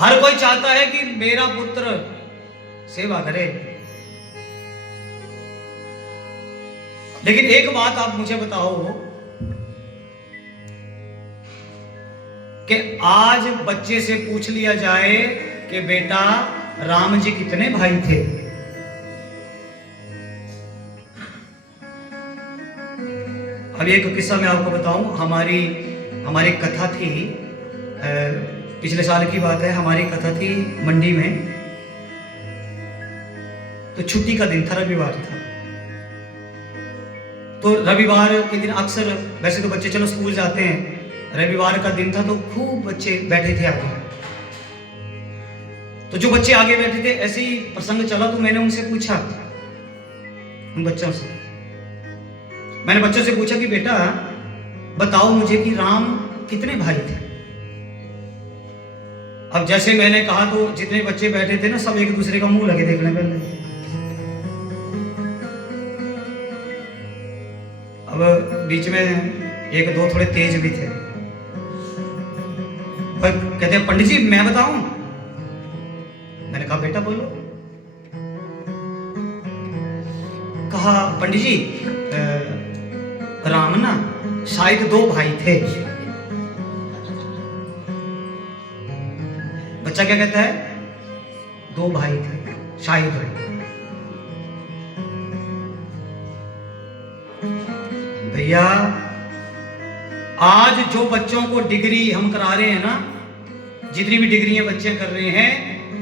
हर कोई चाहता है कि मेरा पुत्र सेवा करे, लेकिन एक बात आप मुझे बताओ कि आज बच्चे से पूछ लिया जाए कि बेटा राम जी कितने भाई थे, अभी एक किस्सा मैं आपको बताऊं। हमारी कथा थी, पिछले साल की बात है, हमारी कथा थी मंडी में। तो छुट्टी का दिन था, रविवार था। तो रविवार के दिन अक्सर, वैसे तो बच्चे चलो स्कूल जाते हैं, रविवार का दिन था तो खूब बच्चे बैठे थे आगे। तो जो बच्चे आगे बैठे थे, ऐसे ही प्रसंग चला तो मैंने उनसे पूछा, उन बच्चों से मैंने बच्चों से पूछा कि बेटा बताओ मुझे कि राम कितने भाई थे। अब जैसे मैंने कहा तो जितने बच्चे बैठे थे ना, सब एक दूसरे का मुंह लगे देखने पहले। अब बीच में एक दो थोड़े तेज भी थे, पर कहते हैं पंडित जी मैं बताऊं। मैंने कहा बेटा बोलो। कहा पंडित जी राम ना शायद 2 भाई थे। बच्चा क्या कहता है? 2 भाई थे शायद। भैया आज जो बच्चों को डिग्री हम करा रहे हैं ना, जितनी भी डिग्रियां बच्चे कर रहे हैं,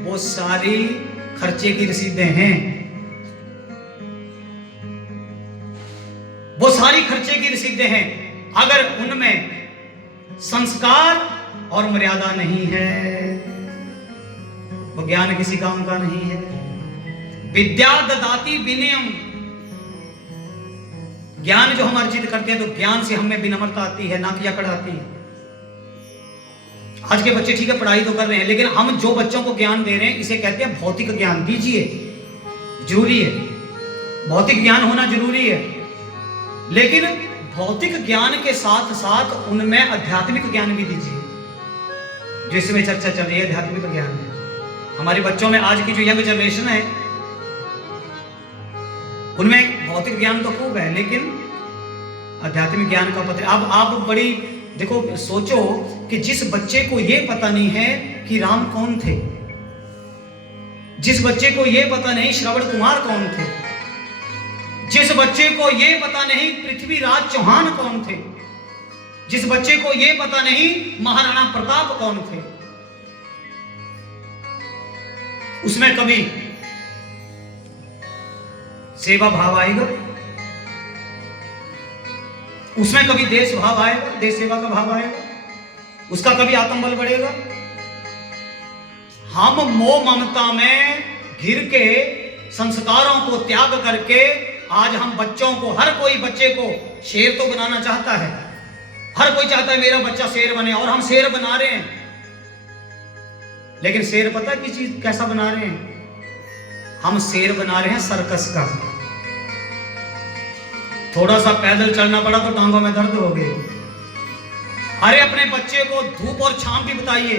वो सारी खर्चे की रसीदें हैं। वो सारी खर्चे की रसीदें हैं। अगर उनमें संस्कार और मर्यादा नहीं है, वो ज्ञान किसी काम का नहीं है। विद्या ददाति विनयम, ज्ञान जो हम अर्जित करते हैं तो ज्ञान से हमें विनम्रता आती है, ना कि अकड़ आती है। आज के बच्चे ठीक है पढ़ाई तो कर रहे हैं, लेकिन हम जो बच्चों को ज्ञान दे रहे हैं इसे कहते हैं भौतिक ज्ञान। दीजिए, जरूरी है, भौतिक ज्ञान होना जरूरी है, लेकिन भौतिक ज्ञान के साथ साथ उनमें आध्यात्मिक ज्ञान भी दीजिए। जिसमें चर्चा चल रही है आध्यात्मिक ज्ञान में, हमारे बच्चों में आज की जो यंग जनरेशन है उनमें भौतिक ज्ञान तो खूब है, लेकिन आध्यात्मिक ज्ञान का पता। अब आप बड़ी देखो, सोचो कि जिस बच्चे को यह पता नहीं है कि राम कौन थे, जिस बच्चे को यह पता नहीं श्रवण कुमार कौन थे, जिस बच्चे को यह पता नहीं पृथ्वीराज चौहान कौन थे, जिस बच्चे को यह पता नहीं महाराणा प्रताप कौन थे, उसमें कभी सेवा भाव आएगा? उसमें कभी देश भाव आएगा, देश सेवा का भाव आएगा? उसका कभी आत्मबल बढ़ेगा? हम मोह ममता में घिर के संस्कारों को त्याग करके आज हम बच्चों को, हर कोई बच्चे को शेर तो बनाना चाहता है, हर कोई चाहता है मेरा बच्चा शेर बने, और हम शेर बना रहे हैं। लेकिन शेर पता है किस चीज कैसा बना रहे हैं? हम शेर बना रहे हैं सर्कस का। थोड़ा सा पैदल चलना पड़ा तो टांगों में दर्द हो गई। अरे अपने बच्चे को धूप और छांव भी बताइए।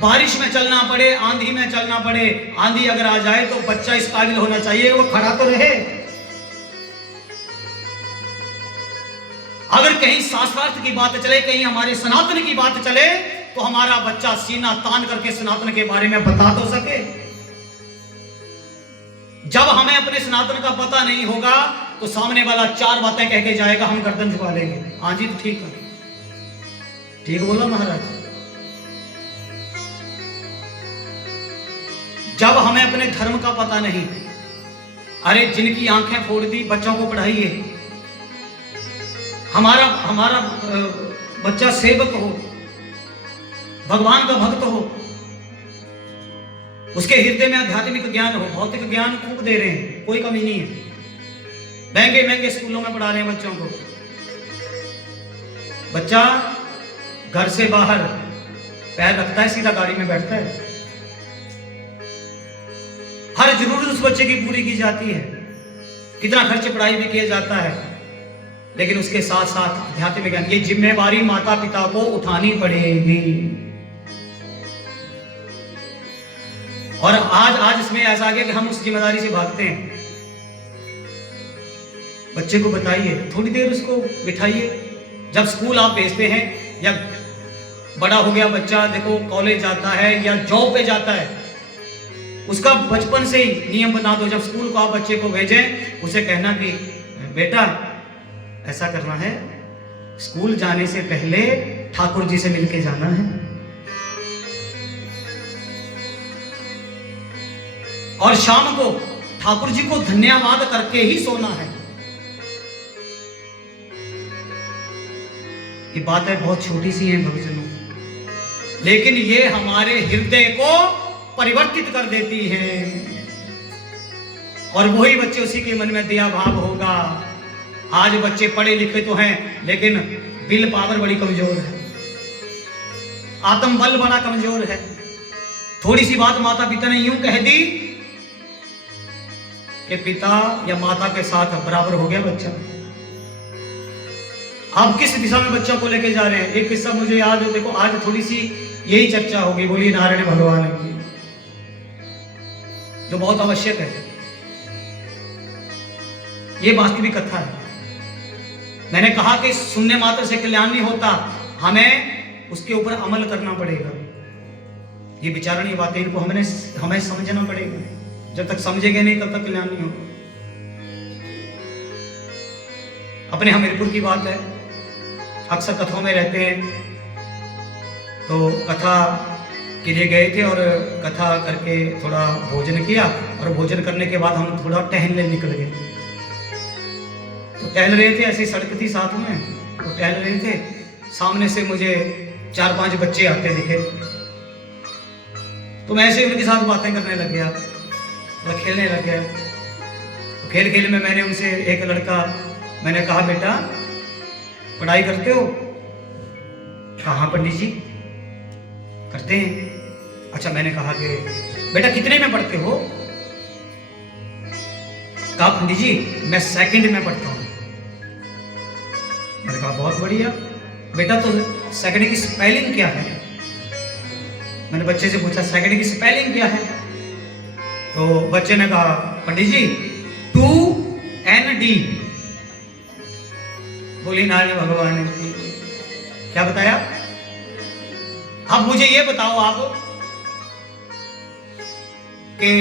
बारिश में चलना पड़े, आंधी में चलना पड़े, आंधी अगर आ जाए तो बच्चा इस काबिल होना चाहिए वो खड़ा तो रहे। अगर कहीं शास्त्रार्थ की बात चले, कहीं हमारे सनातन की बात चले, तो हमारा बच्चा सीना तान करके सनातन के बारे में बता तो सके। जब हमें अपने सनातन का पता नहीं होगा तो सामने वाला 4 बातें कह के जाएगा, हम गर्दन झुका लेंगे। हाँ जी, तो ठीक है, ठीक बोला महाराज। जब हमें अपने धर्म का पता नहीं, अरे जिनकी आंखें फोड़ दी बच्चों को पढ़ाइए। हमारा बच्चा सेवक हो, भगवान का भक्त हो, उसके हृदय में आध्यात्मिक ज्ञान हो। भौतिक ज्ञान खूब दे रहे हैं, कोई कमी नहीं है, महंगे महंगे स्कूलों में पढ़ा रहे हैं बच्चों को। बच्चा घर से बाहर पैर रखता है, सीधा गाड़ी में बैठता है, हर जरूरत उस बच्चे की पूरी की जाती है, कितना खर्च पढ़ाई भी किया जाता है, लेकिन उसके साथ साथ आध्यात्मिक ज्ञान, ये जिम्मेवारी माता पिता को उठानी पड़ेगी। और आज इसमें ऐसा आ गया कि हम उस जिम्मेदारी से भागते हैं। बच्चे को बताइए, थोड़ी देर उसको बिठाइए। जब स्कूल आप भेजते हैं या बड़ा हो गया बच्चा, देखो कॉलेज जाता है या जॉब पे जाता है, उसका बचपन से ही नियम बना दो। जब स्कूल को आप बच्चे को भेजें, उसे कहना कि बेटा ऐसा करना है, स्कूल जाने से पहले ठाकुर जी से मिलके जाना है, और शाम को ठाकुर जी को धन्यवाद करके ही सोना है। ये बातें बहुत छोटी सी हैं भक्तजनों, लेकिन ये हमारे हृदय को परिवर्तित कर देती हैं, और वही बच्चे उसी के मन में दया भाव होगा। आज बच्चे पढ़े लिखे तो हैं, लेकिन विल पावर बड़ी कमजोर है, आत्मबल बड़ा कमजोर है। थोड़ी सी बात माता पिता ने यूं कह दी कि पिता या माता के साथ बराबर हो गया बच्चा। आप किस दिशा में बच्चों को लेके जा रहे हैं? एक किस्सा मुझे याद है, देखो आज थोड़ी सी यही चर्चा होगी, बोलिए नारायण भगवान की, जो बहुत आवश्यक है। ये वास्तविक कथा है। मैंने कहा कि सुनने मात्र से कल्याण नहीं होता, हमें उसके ऊपर अमल करना पड़ेगा। ये विचारणीय बातें, इनको हमें समझना पड़ेगा। जब तक समझेंगे नहीं तब तक कल्याण नहीं होगा। अपने हमीरपुर की बात है, अक्सर कथाओं में रहते हैं, तो कथा के लिए गए थे और कथा करके थोड़ा भोजन किया, और भोजन करने के बाद हम थोड़ा टहलने निकल गए। तो टहल रहे थे, ऐसी सड़क थी साथ में, तो टहल रहे थे, सामने से मुझे 4-5 बच्चे आते दिखे, तो मैं ऐसे उनके साथ बातें करने लग गया और खेलने लग गया। तो खेल खेल में मैंने उनसे, एक लड़का, मैंने कहा बेटा पढ़ाई करते हो? कहाँ पंडित जी? करते हैं। अच्छा, मैंने कहा कि बेटा कितने में पढ़ते हो? कहा पंडित जी मैं 2nd में पढ़ता हूँ। मैंने कहा बहुत बढ़िया, बेटा तो 2nd की स्पेलिंग क्या है? मैंने बच्चे से पूछा 2nd की स्पेलिंग क्या है? तो बच्चे ने कहा पंडित जी 2ND। बोली नारायण भगवान की। क्या बताया? अब मुझे ये बताओ आप कि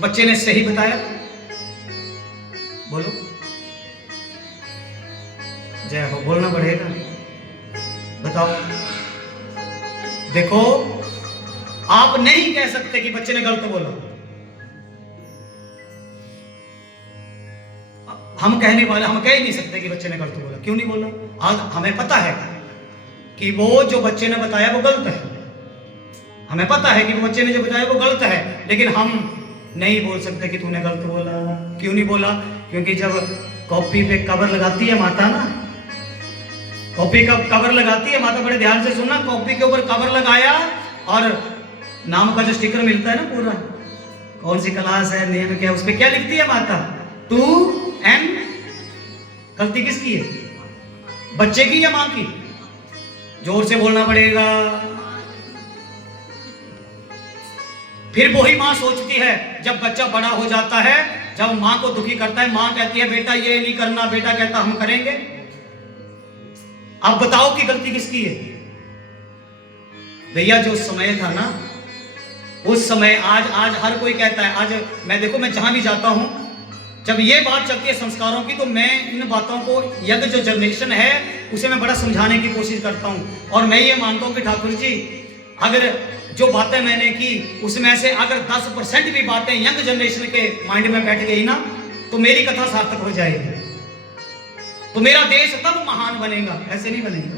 बच्चे ने सही बताया? बोलो, जय हो, बोलना पड़ेगा। बताओ, देखो आप नहीं कह सकते कि बच्चे ने गलत बोला। हम कहने वाले, हम कह ही नहीं सकते कि बच्चे ने गलत बोला। क्यों नहीं बोला? आज हमें पता है कि वो जो बच्चे ने बताया वो गलत है, हमें पता है कि वो बच्चे ने जो बताया वो गलत है, लेकिन हम नहीं बोल सकते कि तूने गलत बोला। क्यों नहीं बोला? क्योंकि जब कॉपी पे कवर लगाती है माता ना, कॉपी का कवर लगाती है माता, बड़े ध्यान से सुनना, कॉपी के ऊपर कवर लगाया और नाम का जो स्टिकर मिलता है ना पूरा, कौन सी क्लास है, नेम क्या है, उस पर क्या लिखती है माता? 2N। गलती किसकी है? बच्चे की या मां की? जोर से बोलना पड़ेगा। फिर वही मां सोचती है, जब बच्चा बड़ा हो जाता है, जब मां को दुखी करता है, मां कहती है बेटा ये नहीं करना, बेटा कहता हम करेंगे। अब बताओ कि गलती किसकी है? भैया जो समय था ना, उस समय, आज हर कोई कहता है, आज मैं देखो, मैं जहां भी जाता हूं, जब ये बात चलती है संस्कारों की, तो मैं इन बातों को, यंग जो जनरेशन है उसे मैं बड़ा समझाने की कोशिश करता हूं। और मैं ये मानता हूं कि ठाकुर जी, अगर जो बातें मैंने की उसमें से अगर 10% भी बातें यंग जनरेशन के माइंड में बैठ गई ना, तो मेरी कथा सार्थक हो जाएगी, तो मेरा देश तब महान बनेगा, ऐसे नहीं बनेगा।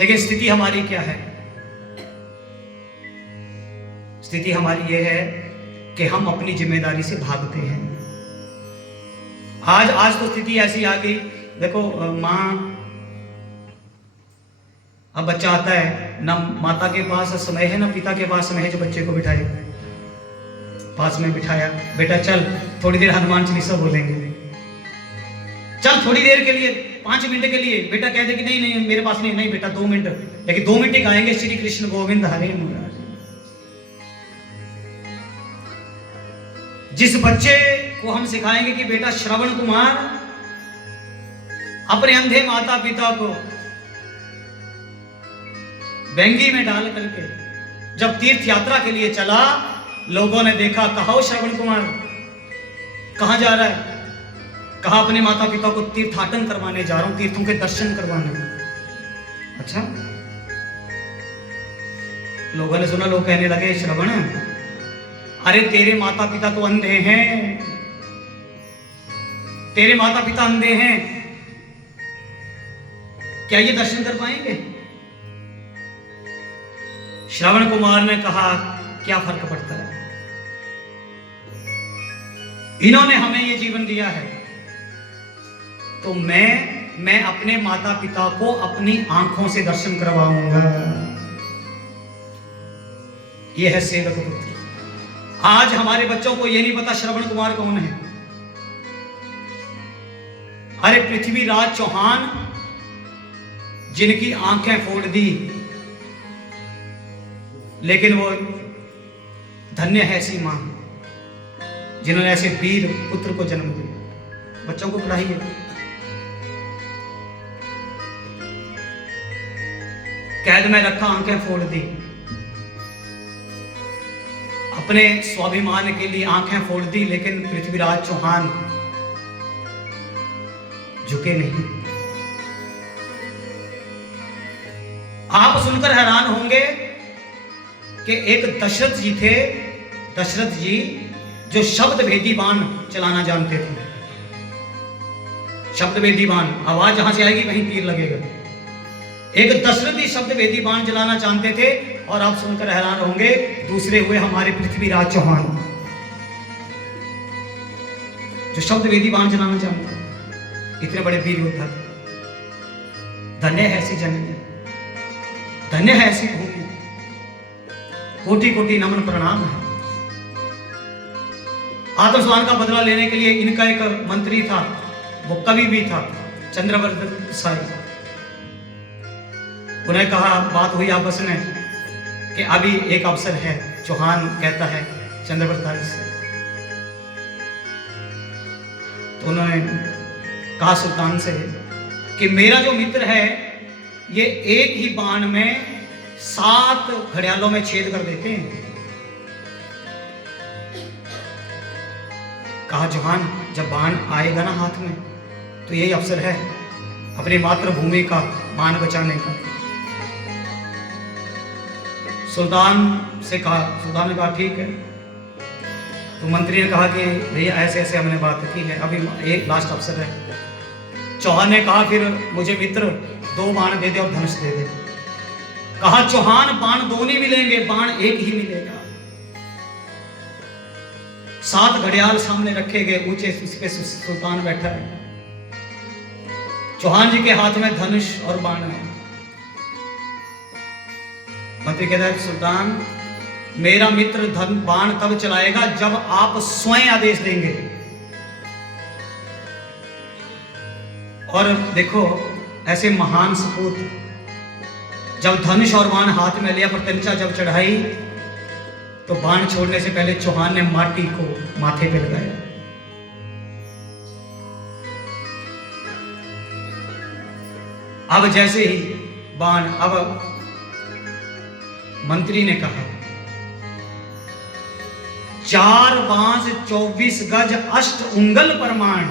लेकिन स्थिति हमारी क्या है? स्थिति हमारी यह है कि हम अपनी जिम्मेदारी से भागते हैं। आज तो स्थिति ऐसी आ गई, देखो मां, अब बच्चा आता है ना, माता के पास समय है ना पिता के पास समय है जो बच्चे को बिठाए, पास में बिठाया, बेटा चल थोड़ी देर हनुमान चालीसा बोलेंगे, चल थोड़ी देर के लिए 5 मिनट के लिए बेटा कह दे कि नहीं नहीं मेरे पास नहीं, नहीं बेटा 2 मिनट, लेकिन 2 मिनट ही गाएंगे श्री कृष्ण गोविंद हरे मुरारी। जिस बच्चे को हम सिखाएंगे कि बेटा श्रवण कुमार अपने अंधे माता पिता को बैंगी में डाल करके जब तीर्थ यात्रा के लिए चला, लोगों ने देखा, कहा श्रवण कुमार कहां जा रहा है? कहा अपने माता पिता को तीर्थाटन करवाने जा रहा हूं, तीर्थों के दर्शन करवाने। अच्छा, लोगों ने सुना, लोग कहने लगे श्रवण अरे तेरे माता पिता तो अंधे हैं, तेरे माता पिता अंधे हैं, क्या ये दर्शन कर पाएंगे? श्रवण कुमार ने कहा क्या फर्क पड़ता है, इन्होंने हमें ये जीवन दिया है, तो मैं अपने माता पिता को अपनी आंखों से दर्शन करवाऊंगा। यह है सेवक पुत्र। आज हमारे बच्चों को यह नहीं पता श्रवण कुमार कौन है। अरे पृथ्वीराज चौहान जिनकी आंखें फोड़ दी, लेकिन वो धन्य है ऐसी मां जिन्होंने ऐसे वीर पुत्र को जन्म दिया। बच्चों को पढ़ाइए, कैद में रखा, आंखें फोड़ दी, अपने स्वाभिमान के लिए आंखें फोड़ दी, लेकिन पृथ्वीराज चौहान झुके नहीं। आप सुनकर हैरान होंगे कि एक दशरथ जी थे, दशरथ जी जो शब्द भेदी बाण चलाना जानते थे। शब्द भेदी बाण, आवाज जहां से आएगी वहीं तीर लगेगा। एक दशरथ जी शब्द भेदी बाण चलाना जानते थे, और आप सुनकर हैरान होंगे दूसरे हुए हमारे पृथ्वीराज चौहान जो शब्द भेदी बाण चलाना जानते थे। इतने बड़े वीर योद्धा थे। धन्य है ऐसी जननी, धन्य है ऐसी भूमि, कोटि कोटि नमन प्रणाम है। आत्मसम्मान का बदला लेने के लिए इनका एक मंत्री था, वो कवि भी था, चंद्रवर्धन साई। उन्हें कहा, बात हुई आपस में कि अभी एक अवसर है। चौहान कहता है चंद्रवर्धन से, तो उन्होंने कहा सुल्तान से कि मेरा जो मित्र है ये एक ही बाण में 7 घड़ियालों में छेद कर देते हैं। कहा चौहान जब बाण आएगा ना हाथ में तो यही अवसर है अपनी मातृभूमि का मान बचाने का। सुल्तान से कहा, सुल्तान ने कहा ठीक है। तो मंत्री ने कहा कि भैया ऐसे ऐसे हमने बात की है, अभी एक लास्ट अवसर है। चौहान ने कहा फिर मुझे मित्र 2 बाण दे दे और धनुष दे दे। कहा चौहान बाण 2 नहीं मिलेंगे, बाण एक ही मिलेगा। 7 घड़ियाल सामने रखे गए, ऊंचे उस पे सुल्तान बैठा है। चौहान जी के हाथ में धनुष और बाण है। मंत्री कहता है सुल्तान मेरा मित्र बाण तब चलाएगा जब आप स्वयं आदेश देंगे। और देखो ऐसे महान सपूत जब धनुष और बाण हाथ में लिया, प्रत्यंचा जब चढ़ाई तो बाण छोड़ने से पहले चौहान ने माटी को माथे पे लगाया। अब जैसे ही बाण, अब मंत्री ने कहा 4 बांस 24 गज 8 उंगल परमाण,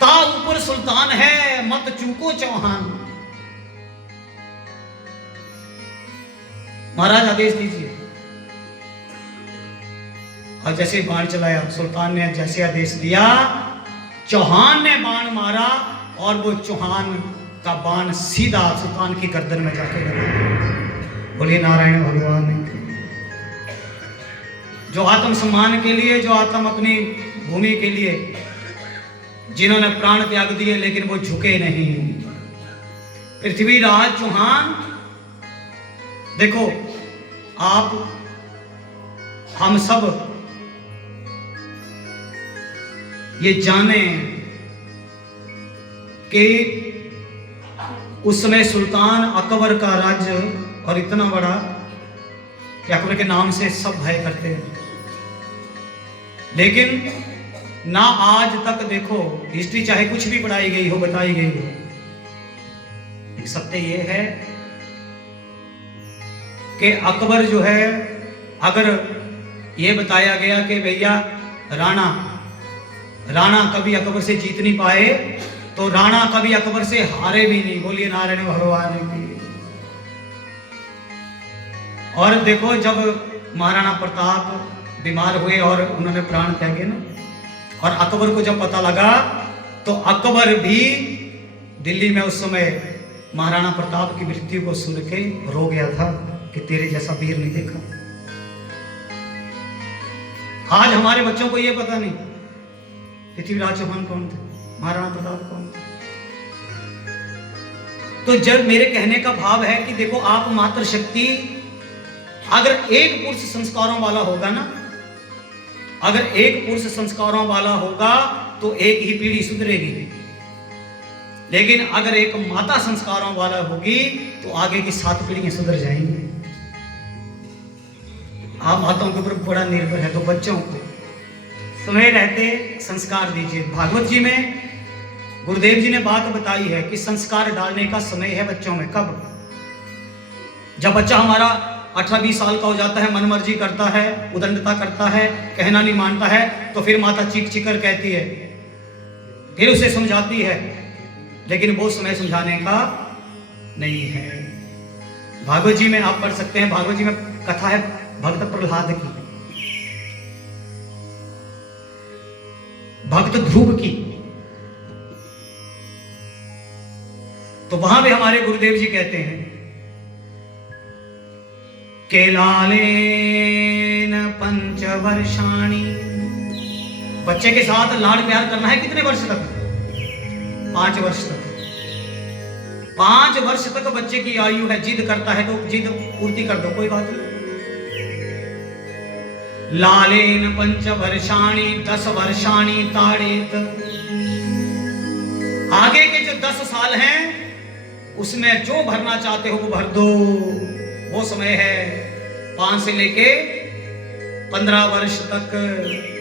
ता ऊपर सुल्तान है मत चूको चौहान। महाराज आदेश दीजिए। और जैसे बाण चलाया, सुल्तान ने जैसे आदेश दिया, चौहान ने बाण मारा और वो चौहान का बाण सीधा सुल्तान की गर्दन में जाके लगा। बोलिए नारायण भगवान की। जो आत्म सम्मान के लिए, जो आत्म अपनी भूमि के लिए जिन्होंने प्राण त्याग दिए, लेकिन वो झुके नहीं। पृथ्वीराज चौहान, देखो आप हम सब ये जाने कि उस समय सुल्तान अकबर का राज्य और इतना बड़ा कि अकबर के नाम से सब भय करते हैं। लेकिन ना आज तक देखो, हिस्ट्री चाहे कुछ भी पढ़ाई गई हो, बताई गई हो, एक सत्य ये है कि अकबर जो है, अगर ये बताया गया कि भैया राणा कभी अकबर से जीत नहीं पाए, तो राणा कभी अकबर से हारे भी नहीं। बोलिए नारायण भगवान की। और देखो, जब महाराणा प्रताप बीमार हुए और उन्होंने प्राण त्यागे ना, और अकबर को जब पता लगा, तो अकबर भी दिल्ली में उस समय महाराणा प्रताप की मृत्यु को सुन के रो गया था कि तेरे जैसा वीर नहीं देखा। आज हमारे बच्चों को यह पता नहीं पृथ्वीराज चौहान कौन थे, महाराणा प्रताप कौन थे। तो जब मेरे कहने का भाव है कि देखो, आप मातृशक्ति, अगर एक पुरुष संस्कारों वाला होगा ना, अगर एक पुरुष संस्कारों वाला होगा तो एक ही पीढ़ी सुधरेगी। लेकिन अगर एक माता संस्कारों वाला होगी तो आगे की 7 पीढ़ियां सुधर जाएंगी। आप माताओं के ऊपर बड़ा निर्भर है, तो बच्चों को समय रहते संस्कार दीजिए। भागवत जी में गुरुदेव जी ने बात बताई है कि संस्कार डालने का समय है बच्चों में। कब? जब बच्चा हमारा 18-20 साल का हो जाता है, मन मर्जी करता है, उदंडता करता है, कहना नहीं मानता है, तो फिर माता चीख चीख कर कहती है, फिर उसे समझाती है, लेकिन वो समय समझाने का नहीं है। भागवत जी में आप पढ़ सकते हैं, भागवत जी में कथा है भक्त प्रहलाद की, भक्त ध्रुव की। तो वहां भी हमारे गुरुदेव जी कहते हैं के लालेन 5 वर्षाणि, बच्चे के साथ लाड प्यार करना है कितने वर्ष तक? 5 वर्ष तक। 5 वर्ष तक बच्चे की आयु है, जिद करता है तो जिद पूर्ति कर दो, कोई बात नहीं। लालेन 5 वर्षाणि 10 वर्षाणि ताड़ेत, आगे के जो 10 साल हैं उसमें जो भरना चाहते हो वो भर दो। वो समय है 5 से लेके 15 वर्ष तक,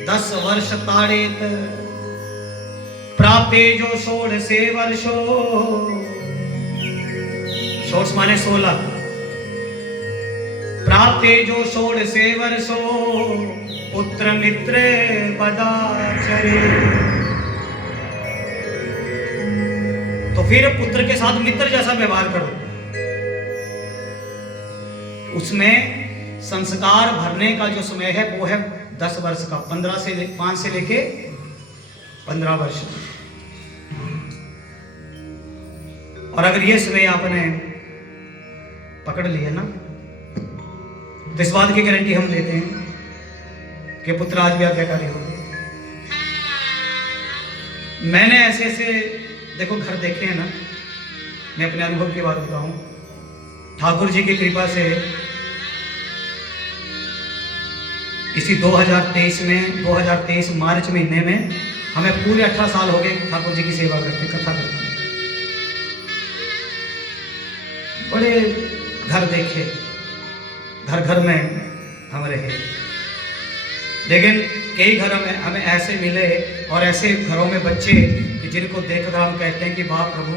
10 वर्ष ताड़ेत। प्राप्ते जो 16 वर्षो, 16 माने 16, प्राप्ते जो 16 वर्षो पुत्र मित्र पदाचरे, तो फिर पुत्र के साथ मित्र जैसा व्यवहार करो। उसमें संस्कार भरने का जो समय है वो है 10 वर्ष का, 5 से लेके 15 वर्ष। और अगर ये समय आपने पकड़ लिया ना, तो इस बात की गारंटी हम देते हैं कि पुत्र आज भी आज्ञाकारी होगा। मैंने ऐसे देखो घर देखे हैं ना, मैं अपने अनुभव की बात बताऊं। ठाकुर जी की कृपा से इसी 2023 मार्च महीने में हमें पूरे 18 साल हो गए ठाकुर जी की सेवा करते, कथा करते। बड़े घर देखे, घर घर में हम रहे, लेकिन कई घर हमें ऐसे मिले और ऐसे घरों में बच्चे कि जिनको देखकर हम कहते हैं कि वाह प्रभु,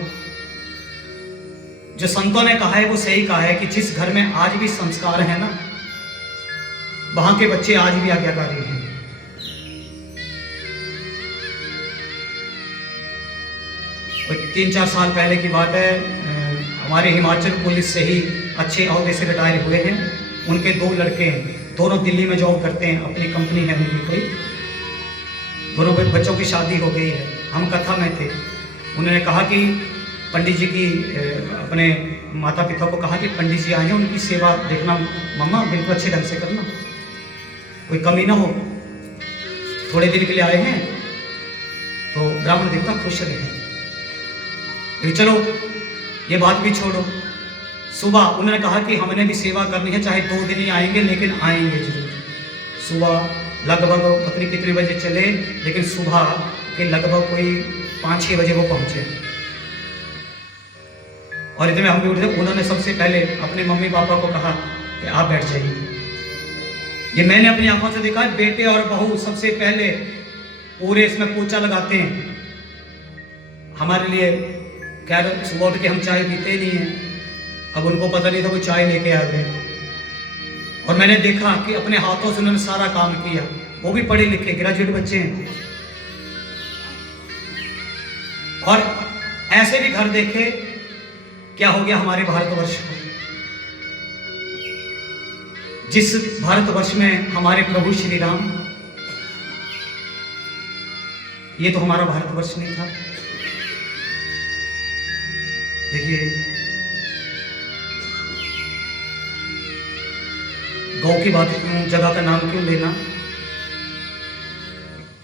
जो संतों ने कहा है वो सही कहा है कि जिस घर में आज भी संस्कार है ना, वहां के बच्चे आज भी आज्ञाकारी हैं। और 3-4 साल पहले की बात है, हमारे हिमाचल पुलिस से ही अच्छे ओहदे से रिटायर हुए हैं। उनके 2 लड़के हैं, दोनों दिल्ली में जॉब करते हैं, अपनी कंपनी है उनकी कोई। दोनों बच्चों की शादी हो गई है। हम कथा में थे, उन्होंने कहा कि पंडित जी की, अपने माता पिता को कहा कि पंडित जी आए हैं, उनकी सेवा देखना मम्मा, बिल्कुल अच्छे ढंग से करना, कोई कमी ना हो। थोड़े दिन के लिए आए हैं तो ब्राह्मण देवता खुश रहे। चलो ये बात भी छोड़ो, सुबह उन्होंने कहा कि हमने भी सेवा करनी है, चाहे 2 दिन ही आएंगे लेकिन आएंगे जरूर। सुबह लगभग पता नहीं कितने बजे चले, लेकिन सुबह के लगभग कोई 5-6 बजे वो पहुंचे। और इतने में हम भी उठे, उन्होंने सबसे पहले अपने मम्मी पापा को कहा कि आप बैठ जाइए। ये मैंने अपनी आंखों से देखा है, बेटे और बहू सबसे पहले पूरे इसमें पोछा लगाते हैं हमारे लिए। खैर सुबह उठ के हम चाय पीते ही नहीं हैं, अब उनको पता नहीं था वो चाय लेके आ गए। और मैंने देखा कि अपने हाथों से उन्होंने सारा काम किया, वो भी पढ़े लिखे ग्रेजुएट बच्चे हैं। और ऐसे भी घर देखे, क्या हो गया हमारे भारतवर्ष को, जिस भारतवर्ष में हमारे प्रभु श्री राम, ये तो हमारा भारतवर्ष नहीं था। देखिए गौ की बात क्यों, जगह का नाम क्यों लेना।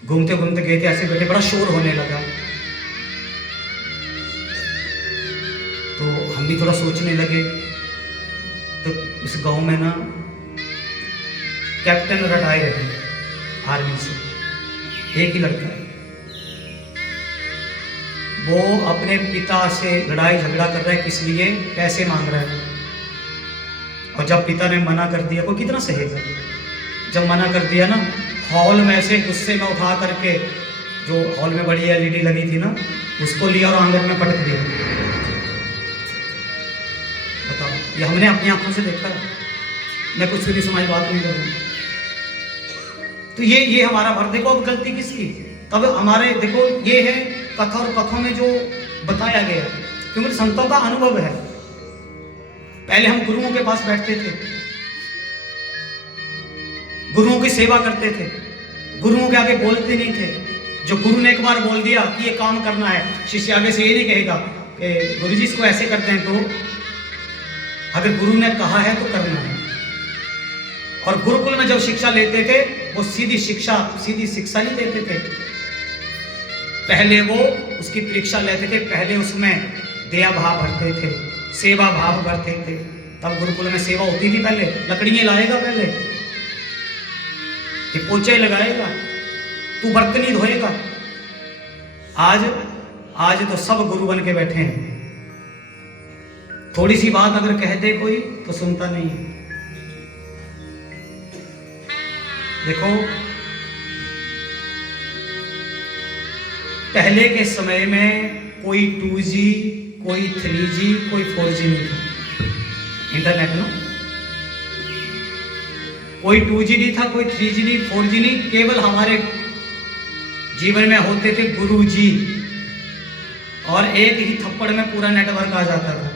घूमते घूमते गए थे, ऐसे बैठे, बड़ा शोर होने लगा, तो हम भी थोड़ा सोचने लगे। तो उस गांव में ना कैप्टन रिटायर है आर्मी से, एक ही लड़का है। वो अपने पिता से लड़ाई झगड़ा कर रहा है, किस लिए, पैसे मांग रहा है। और जब पिता ने मना कर दिया, वो कितना सहेगा, जब मना कर दिया ना, हॉल में से गुस्से में उठा करके, जो हॉल में बड़ी एलईडी लगी थी ना, उसको लिया और आंगन में पटक दिया। बताओ, ये हमने अपनी आंखों से देखा है, मैं कुछ भी सुनाई बात नहीं कर रहा। तो ये हमारा भर, देखो अब गलती किसकी, तब हमारे, देखो ये है कथा और कथों में जो बताया गया, क्योंकि संतों का अनुभव है। पहले हम गुरुओं के पास बैठते थे, गुरुओं की सेवा करते थे, गुरुओं के आगे बोलते नहीं थे। जो गुरु ने एक बार बोल दिया कि ये काम करना है, शिष्य आगे से ये नहीं कहेगा कि गुरुजी इसको ऐसे करते हैं, तो अगर गुरु ने कहा है तो करना है। और गुरुकुल में जब शिक्षा लेते थे, वो सीधी शिक्षा नहीं देते थे, पहले वो उसकी परीक्षा लेते थे, पहले उसमें दया भाव भरते थे, सेवा भाव करते थे। तब गुरुकुल में सेवा होती थी, पहले लकड़ियाँ लाएगा, पहले ये पोछे लगाएगा, तू बर्तन ही धोएगा। आज तो सब गुरु बन के बैठे हैं, थोड़ी सी बात अगर कह दे कोई तो सुनता नहीं है। देखो पहले के समय में कोई 2G, कोई 3G, कोई 4G नहीं था, इंटरनेट ना, कोई 2G नहीं था, कोई 3G नहीं, 4G नहीं, केवल हमारे जीवन में होते थे गुरुजी, और एक ही थप्पड़ में पूरा नेटवर्क आ जाता था।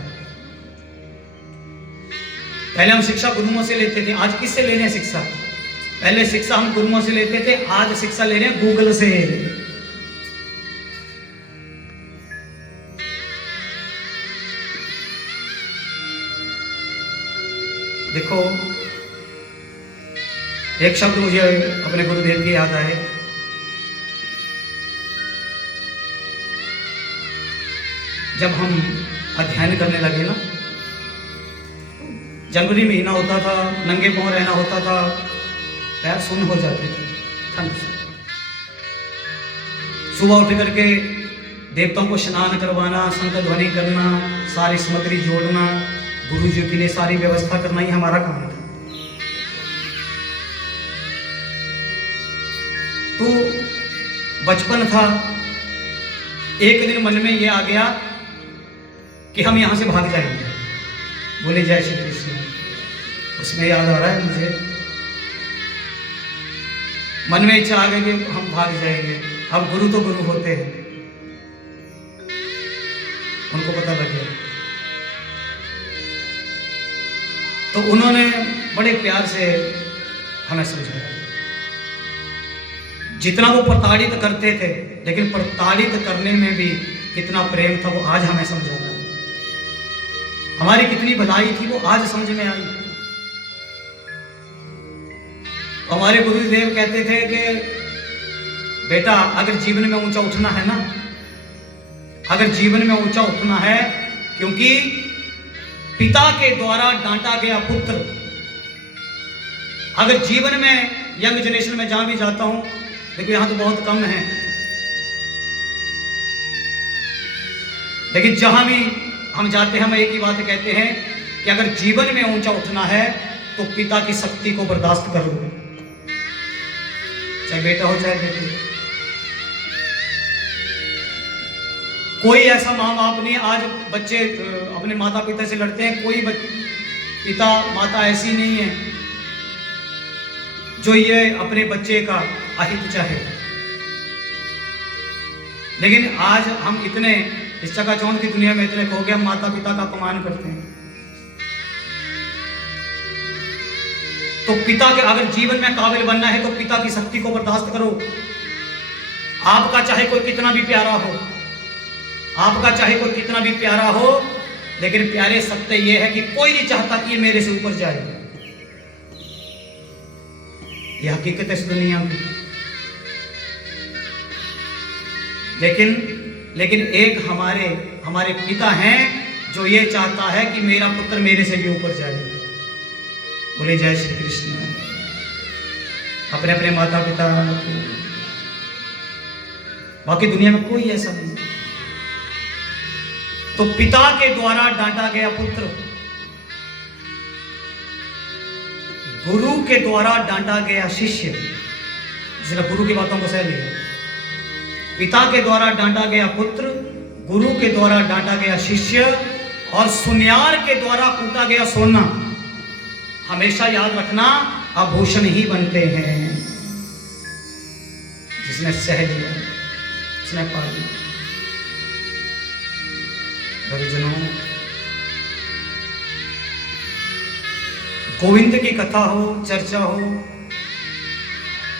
पहले हम शिक्षा गुरुओं से लेते थे, आज किससे ले रहे हैं शिक्षा? पहले शिक्षा हम गुरुओं से लेते थे, आज शिक्षा ले रहे हैं गूगल से। देखो एक शब्द मुझे अपने गुरुदेव की याद आए, जब हम अध्ययन करने लगे ना, जनवरी महीना होता था, नंगे पांव रहना होता था, पैर सुन्न हो जाते थे ठंड से। सुबह उठ करके देवताओं को स्नान करवाना, शंख ध्वनि करना, सारी सामग्री जोड़ना, गुरु जी के लिए सारी व्यवस्था करना ही हमारा काम था। तो बचपन था, एक दिन मन में ये आ गया कि हम यहां से भाग जाएंगे, बोले जय श्री कृष्ण। उसमें याद आ रहा है मुझे, मन में इच्छा आ गई कि हम भाग जाएंगे। अब गुरु तो गुरु होते हैं, उनको पता लग गया, तो उन्होंने बड़े प्यार से हमें समझाया। जितना वो प्रताड़ित करते थे, लेकिन प्रताड़ित करने में भी कितना प्रेम था, वो आज हमें समझ आ रहा है। हमारी कितनी भलाई थी, वो आज समझ में आई। हमारे गुरुदेव कहते थे कि बेटा अगर जीवन में ऊंचा उठना है ना, अगर जीवन में ऊंचा उठना है, क्योंकि पिता के द्वारा डांटा गया पुत्र, अगर जीवन में, यंग जनरेशन में जहां भी जाता हूं, देखो यहां तो बहुत कम है, लेकिन जहां भी हम जाते हैं, हम एक ही बात कहते हैं कि अगर जीवन में ऊंचा उठना है तो पिता की शक्ति को बर्दाश्त करो, चाहे बेटा हो चाहे बेटी। कोई ऐसा माँ बाप नहीं, आज बच्चे अपने माता पिता से लड़ते हैं, कोई पिता माता ऐसी नहीं है जो ये अपने बच्चे का अहित चाहे। लेकिन आज हम इतने इस चकाचौंध की दुनिया में इतने खो गए, हम माता पिता का अपमान करते हैं। तो पिता के अगर जीवन में काबिल बनना है तो पिता की शक्ति को बर्दाश्त करो। आपका चाहे कोई कितना भी प्यारा हो, आपका चाहे कोई कितना भी प्यारा हो, लेकिन प्यारे सत्य यह है कि कोई नहीं चाहता कि ये मेरे से ऊपर जाए। यह हकीकत है इस दुनिया में। लेकिन एक हमारे पिता हैं जो ये चाहता है कि मेरा पुत्र मेरे से भी ऊपर जाए। बोले जय श्री कृष्ण। अपने अपने माता पिता, बाकी दुनिया में कोई ऐसा नहीं। तो पिता के द्वारा डांटा गया पुत्र, गुरु के द्वारा डांटा गया शिष्य, जिसने गुरु की बातों को सह लिया। पिता के द्वारा डांटा गया पुत्र, गुरु के द्वारा डांटा गया शिष्य, और सुनियार के द्वारा कूटा गया सोना। हमेशा याद रखना, आभूषण ही बनते हैं। जिसने सह लिया, जिसने पा लिया। भक्तजनों, गोविंद की कथा हो, चर्चा हो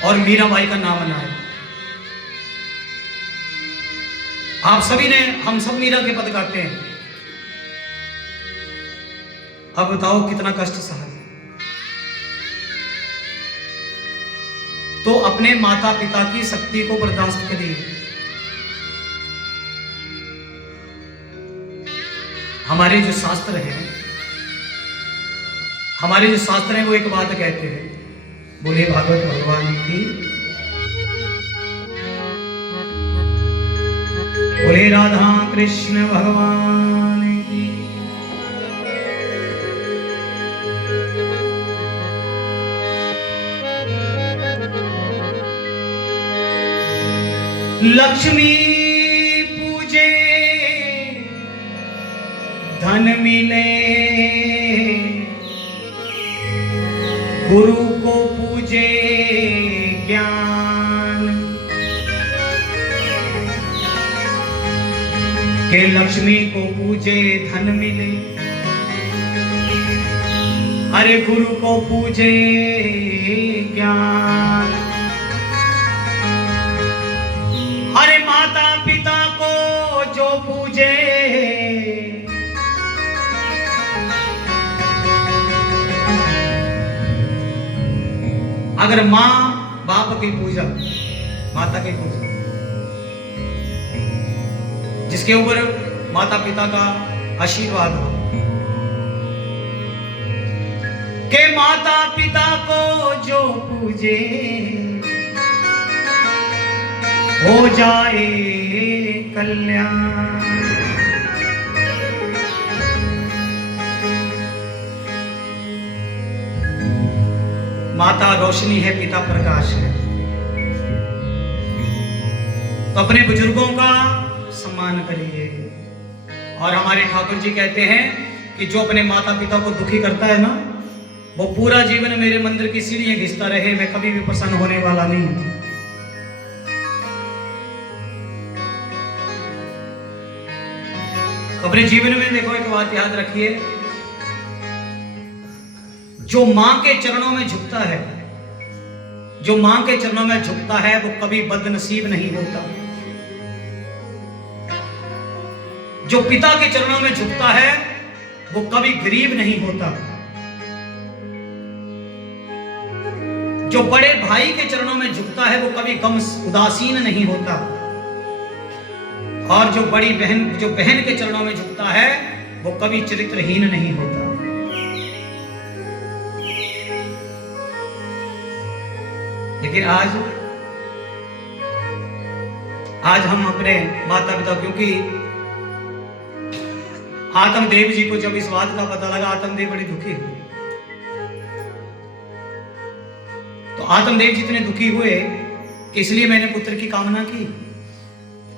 और मीराबाई का नाम आए, आप सभी ने, हम सब मीरा के पद गाते हैं। अब बताओ कितना कष्ट सहा। तो अपने माता पिता की शक्ति को बर्दाश्त करिए। हमारे जो शास्त्र हैं वो एक बात कहते हैं, बोले भागवत भगवान की, बोले राधा कृष्ण भगवान की। लक्ष्मी पूजे धन मिले, गुरु को पूजे ज्ञान। के लक्ष्मी को पूजे धन मिले, अरे गुरु को पूजे ज्ञान। अरे माता पिता को जो पूजे, अगर मां बाप की पूजा, माता की पूजा, जिसके ऊपर माता पिता का आशीर्वाद हो, के माता पिता को जो पूजे हो जाए कल्याण। माता रोशनी है, पिता प्रकाश है। तो अपने बुजुर्गों का सम्मान करिए। और हमारे ठाकुर जी कहते हैं कि जो अपने माता पिता को दुखी करता है ना, वो पूरा जीवन मेरे मंदिर की सीढ़ियां घिसता रहे, मैं कभी भी प्रसन्न होने वाला नहीं। अपने जीवन में देखो, एक बात याद रखिए, जो मां के चरणों में झुकता है, जो मां के चरणों में झुकता है, वो कभी बदनसीब नहीं होता। जो पिता के चरणों में झुकता है, वो कभी गरीब नहीं होता। जो बड़े भाई के चरणों में झुकता है, वो कभी गम उदासीन नहीं होता। और जो बहन के चरणों में झुकता है, वो कभी चरित्रहीन नहीं होता। लेकिन आज हम अपने माता पिता, क्योंकि आत्मदेव जी को जब इस बात का पता लगा, आत्मदेव बड़े दुखी हुए। तो आत्मदेव जी इतने दुखी हुए कि इसलिए मैंने पुत्र की कामना की।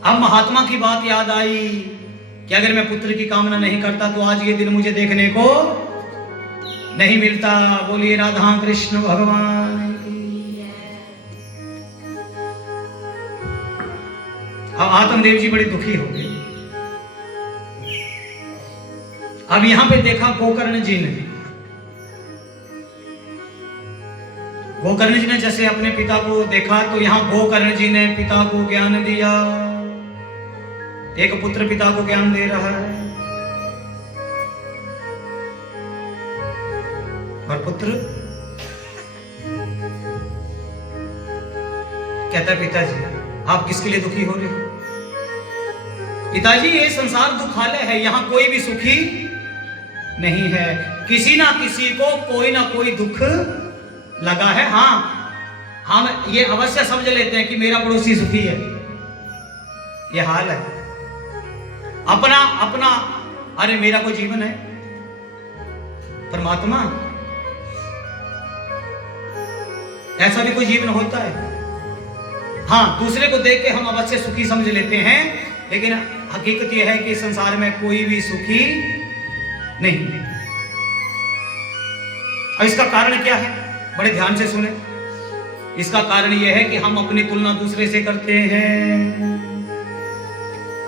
अब महात्मा की बात याद आई कि अगर मैं पुत्र की कामना नहीं करता तो आज ये दिन मुझे देखने को नहीं मिलता। बोलिए राधा कृष्ण भगवान की। अब आत्मदेव जी बड़े दुखी हो गए। अब यहां पे देखा गोकर्ण जी ने, गोकर्ण जी ने जैसे अपने पिता को देखा तो यहां गोकर्ण जी ने पिता को ज्ञान दिया। एक पुत्र पिता को ज्ञान दे रहा है और पुत्र कहता है पिताजी आप किसके लिए दुखी हो रहे हो? पिताजी ये संसार दुखालय है, यहां कोई भी सुखी नहीं है। किसी ना किसी को कोई ना कोई दुख लगा है। हाँ, हम ये अवश्य समझ लेते हैं कि मेरा पड़ोसी सुखी है, ये हाल है अपना अपना। अरे मेरा कोई जीवन है, परमात्मा ऐसा भी कोई जीवन होता है। हाँ, दूसरे को देख के हम अवश्य सुखी समझ लेते हैं, लेकिन हकीकत यह है कि संसार में कोई भी सुखी नहीं। अब इसका कारण क्या है? बड़े ध्यान से सुने। इसका कारण यह है कि हम अपनी तुलना दूसरे से करते हैं।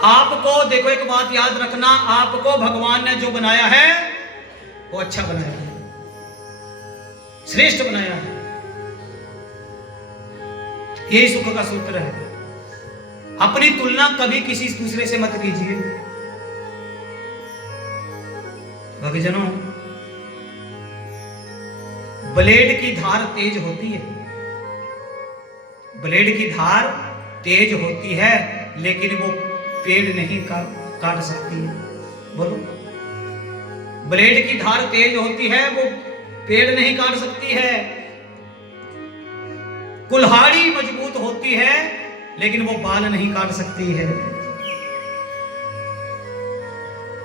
आपको देखो, एक बात याद रखना, आपको भगवान ने जो बनाया है वो अच्छा बनाया है, श्रेष्ठ बनाया है। यही सुख का सूत्र है। अपनी तुलना कभी किसी दूसरे से मत कीजिए। भक्तजनों, ब्लेड की धार तेज होती है, ब्लेड की धार तेज होती है, लेकिन वो पेड़ नहीं काट सकती है। बोलो, ब्लेड की धार तेज होती है, वो पेड़ नहीं काट सकती है। कुल्हाड़ी मजबूत होती है, लेकिन वो बाल नहीं काट सकती है।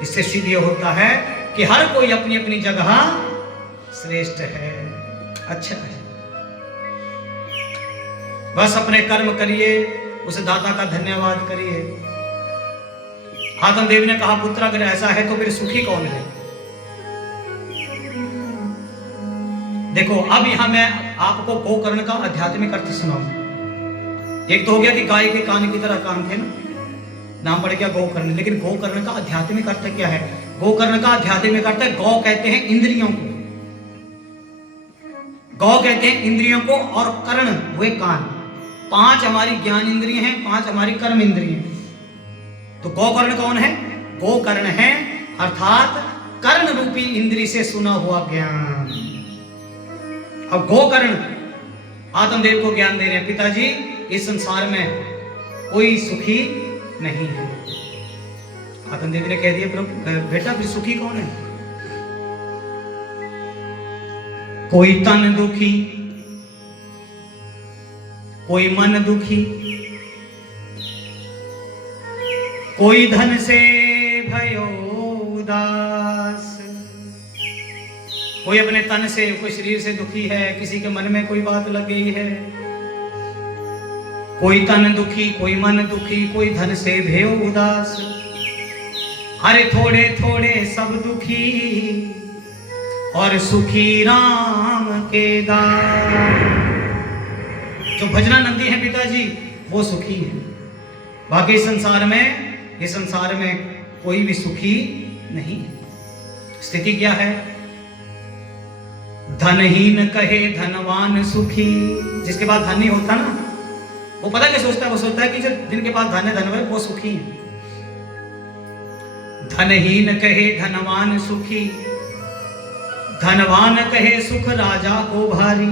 इससे सिद्ध यह होता है कि हर कोई अपनी अपनी जगह श्रेष्ठ है, अच्छा है। बस अपने कर्म करिए, उस दाता का धन्यवाद करिए। आत्मदेव ने कहा पुत्र अगर ऐसा है तो फिर सुखी कौन है? देखो, अब यहां मैं आपको गोकर्ण का आध्यात्मिक अर्थ सुनाऊं। एक तो हो गया कि गाय के कान की तरह कान थे ना, नाम पड़ गया गोकर्ण। लेकिन गोकर्ण का आध्यात्मिक अर्थ क्या है? गोकर्ण का आध्यात्मिक अर्थ है, गौ कहते हैं इंद्रियों को, गौ कहते हैं इंद्रियों को, और कर्ण वे कान। 5 हमारी ज्ञान इंद्रिय हैं, 5 हमारी कर्म इंद्रिय हैं। तो गोकर्ण कौन है? गोकर्ण है अर्थात कर्ण रूपी इंद्रिय से सुना हुआ ज्ञान। अब गोकर्ण आत्मदेव को ज्ञान दे रहे हैं, पिताजी इस संसार में कोई सुखी नहीं है। आत्मदेव ने कह दिया बेटा फिर सुखी कौन है? कोई तन दुखी, कोई मन दुखी, कोई धन से भयो उदास। कोई अपने तन से, कोई शरीर से दुखी है, किसी के मन में कोई बात लग गई है। कोई तन दुखी, कोई मन दुखी, कोई धन से भयो उदास। अरे थोड़े थोड़े सब दुखी और सुखी राम के दास। जो भजनानंदी है पिताजी वो सुखी है, बाकी संसार में, ये संसार में कोई भी सुखी नहीं है। स्थिति क्या है? धनहीन कहे धनवान सुखी। जिसके पास धन नहीं होता ना, वो पता क्या सोचता है? वो सोचता है कि जो जिनके पास धन है, धनवान, वो सुखी है। धनहीन कहे धनवान सुखी, धनवान कहे सुख राजा को भारी।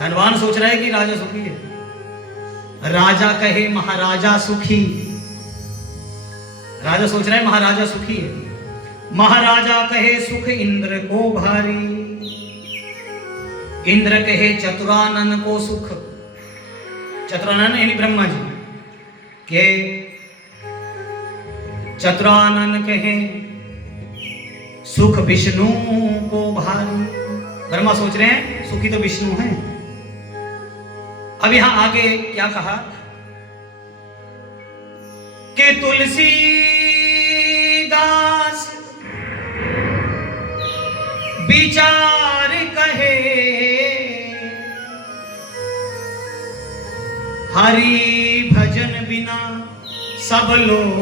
धनवान सोच रहा है कि राजा सुखी है, राजा कहे महाराजा सुखी। राजा सोच रहा है महाराजा सुखी है। महाराजा कहे सुख इंद्र को भारी, इंद्र कहे चतुरानन को सुख। चतुरानन यानी ब्रह्मा जी के चतुरानन कहे सुख विष्णु को भारी। ब्रह्मा सोच रहे हैं सुखी तो विष्णु हैं। अब यहां आगे क्या कहा कि तुलसीदास विचार कहे हरि भजन बिना सब लोग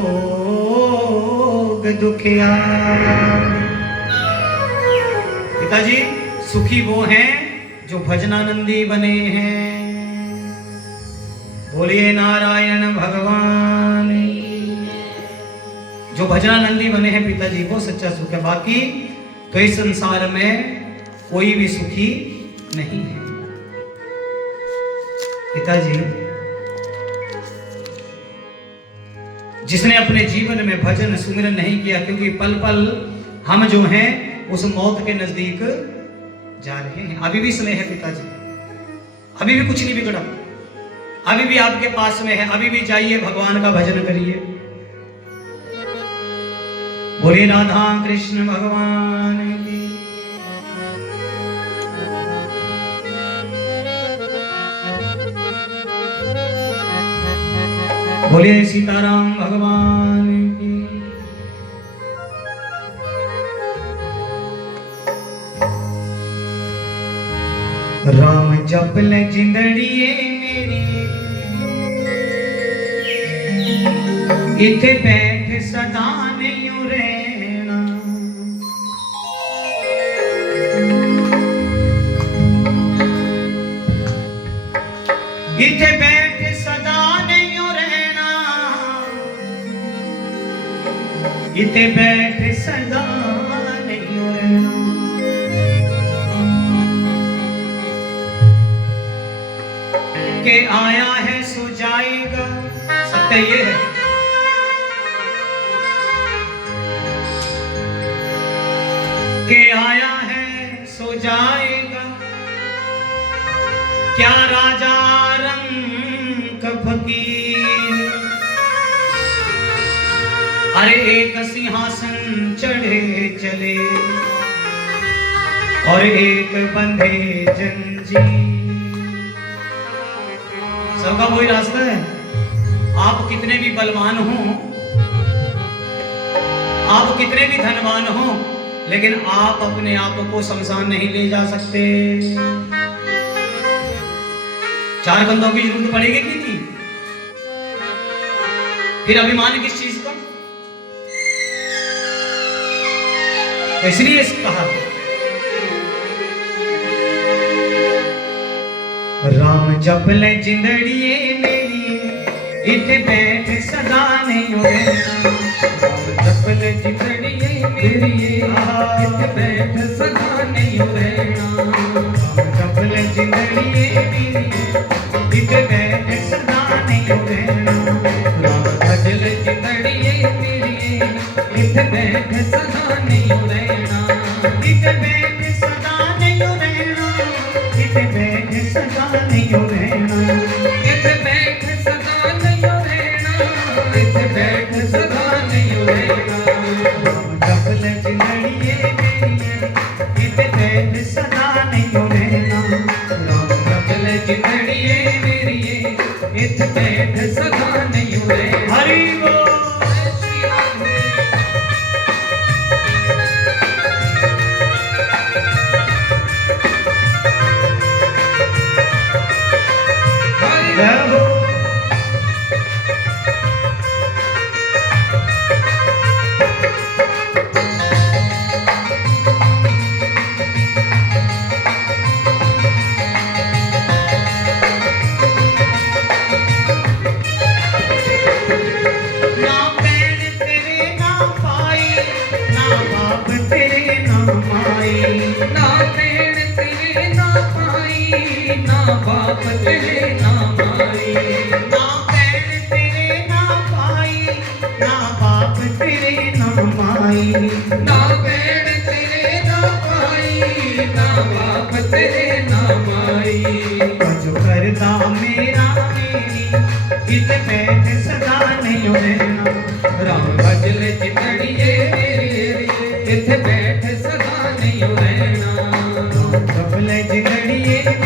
दुखिया। पिताजी सुखी वो हैं जो भजनानंदी बने हैं। बोलिए नारायण भगवान। जो भजनानंदी बने हैं पिताजी वो सच्चा सुख है। बाकी तो इस संसार में कोई भी सुखी नहीं है। पिताजी जिसने अपने जीवन में भजन सुमिरन नहीं किया, क्योंकि पल पल हम जो हैं उस मौत के नजदीक जा रहे हैं। अभी भी समय है पिताजी, अभी भी कुछ नहीं बिगड़ा, अभी भी आपके पास में है। अभी भी जाइए भगवान का भजन करिए। बोलिए राधा कृष्ण भगवान की। बोलिए सीताराम भगवान की। राम जपल जिंदड़िए मेरी इथे बैठ सदा नहीं रहना। इथे बैठ सदा नहीं रहना। इथे बैठ सदा नहीं रहना। के आया है सो जाएगा। सत्य ये है के आया है सो जाएगा। क्या राजा रंग फकीर। अरे एक सिंहासन चढ़े चले और एक बंधे जंजीर। सबका वही रास्ता है। आप कितने भी बलवान हो, आप कितने भी धनवान हो, लेकिन आप अपने आप को शमशान नहीं ले जा सकते। चार बंदों की जरूरत पड़ेगी कि नहीं? फिर अभिमान किस चीज का? इसलिए कहा राम जपल जिंदड़िए मेरी इथे बैठ सदा नहीं रहना। राम जपल जिंदड़िए मेरी इथे बैठ सदा नहीं रहना। राम जपल जिंदड़िए मेरी इथे बैठ सदा नहीं रहना। राम भजल जिंदड़िए मेरी इथे बैठ सदा नहीं रहना। इथे बैठ सदा नहीं रहना। इथे बैठ सदा नहीं रहना। इथे बैठ सदा नहीं रहना। इथे बैठ सदा नहीं रहना। राम जपल जिंदड़िए मेरी इथे बैठ सदा नहीं रहना। राम जपल जिंदड़िए मेरी इथे बैठ सदा नहीं रहना। हरि बोल। बाप तेरे ना माई। ना बहन तेरे ना पाई। ना बाप तेरे ना माई। ना बहन तेरे ना पाई। ना बाप तेरे ना माई। जो करता मेरा मेरी इते बैठ सदा नहीं रहना। राम भजल चितड़िए इथे बैठ सदा नहीं रहना कबल जगड़िए